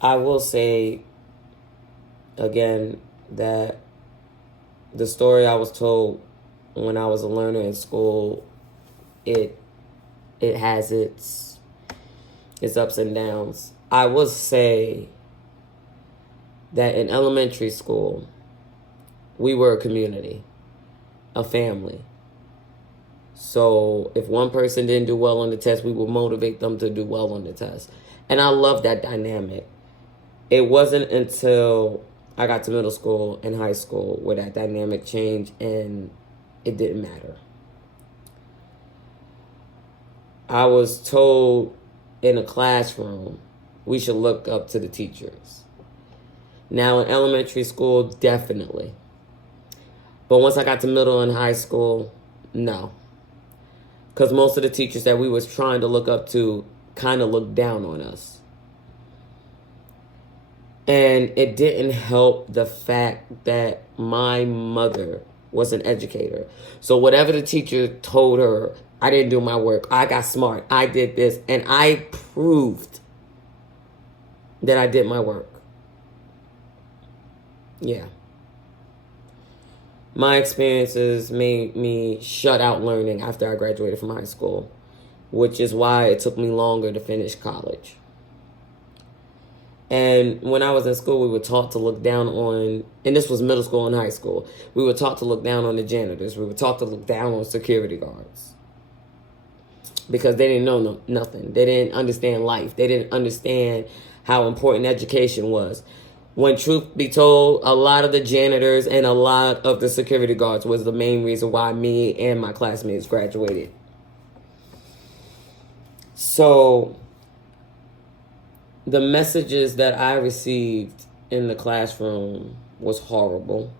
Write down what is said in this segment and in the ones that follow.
I will say again that the story I was told when I was a learner in school, it it has its ups and downs. I will say that in elementary school, we were a community, a family. So if one person didn't do well on the test, we would motivate them to do well on the test. And I love that dynamic. It wasn't until I got to middle school and high school where that dynamic changed and it didn't matter. I was told in a classroom we should look up to the teachers. Now in elementary school, definitely. But once I got to middle and high school, no. Because most of the teachers that we was trying to look up to kind of looked down on us. And it didn't help the fact that my mother was an educator. So whatever the teacher told her, I didn't do my work. I got smart. I did this. And I proved that I did my work. Yeah. My experiences made me shut out learning after I graduated from high school, which is why it took me longer to finish college. And when I was in school, we were taught to look down on, and this was middle school and high school, we were taught to look down on the janitors. We were taught to look down on security guards because they didn't know nothing. They didn't understand life. They didn't understand how important education was. When truth be told, a lot of the janitors and a lot of the security guards was the main reason why me and my classmates graduated. So the messages that I received in the classroom was horrible.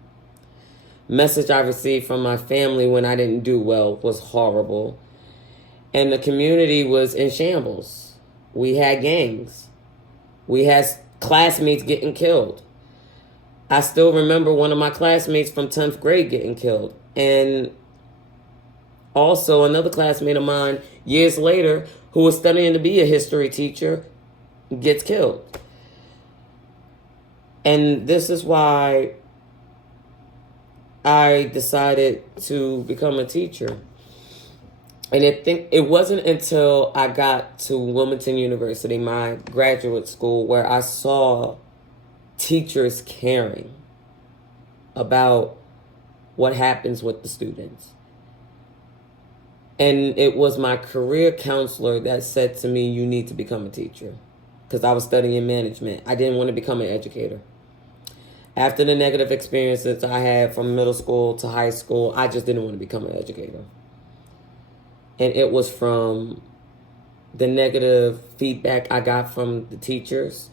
Message I received from my family when I didn't do well was horrible. And the community was in shambles. We had gangs. We had classmates getting killed. I still remember one of my classmates from 10th grade getting killed. And also another classmate of mine years later who was studying to be a history teacher gets killed. And this is why I decided to become a teacher. And it wasn't until I got to Wilmington University, my graduate school, where I saw teachers caring about what happens with the students. And it was my career counselor that said to me, you need to become a teacher. Because I was studying management. I didn't want to become an educator. After the negative experiences I had from middle school to high school, I just didn't want to become an educator. And it was from the negative feedback I got from the teachers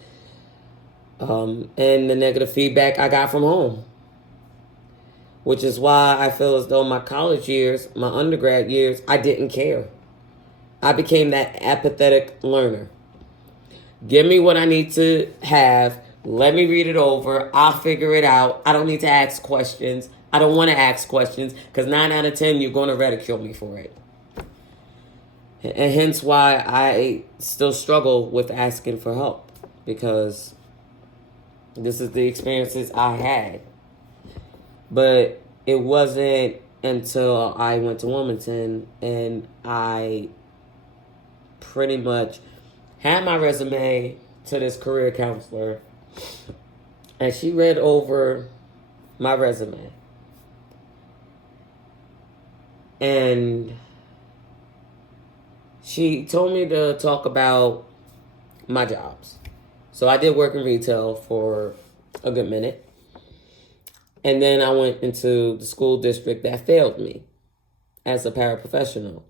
and the negative feedback I got from home. Which is why I feel as though my college years, my undergrad years, I didn't care. I became that apathetic learner. Give me what I need to have. Let me read it over. I'll figure it out. I don't need to ask questions. I don't want to ask questions because 9 out of 10, you're going to ridicule me for it. And hence why I still struggle with asking for help because this is the experiences I had. But it wasn't until I went to Wilmington and I pretty much had my resume to this career counselor and she read over my resume. And she told me to talk about my jobs. So I did work in retail for a good minute. And then I went into the school district that failed me as a paraprofessional.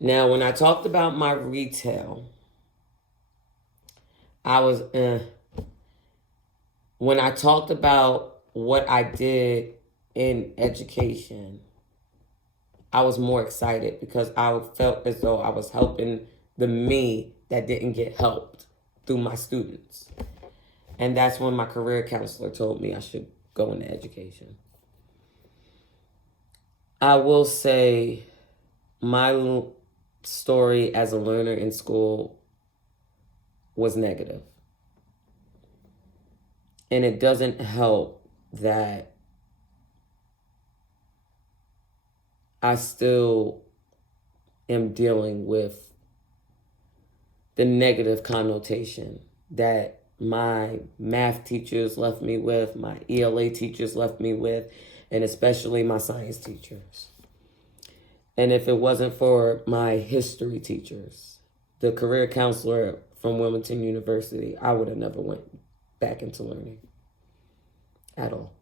Now, when I talked about my retail, I was, when I talked about what I did in education, I was more excited because I felt as though I was helping the me that didn't get helped through my students. And that's when my career counselor told me I should go into education. I will say my story as a learner in school was negative. And it doesn't help that I still am dealing with the negative connotation that my math teachers left me with, my ELA teachers left me with, and especially my science teachers. And if it wasn't for my history teachers, the career counselor from Wilmington University, I would have never went back into learning at all.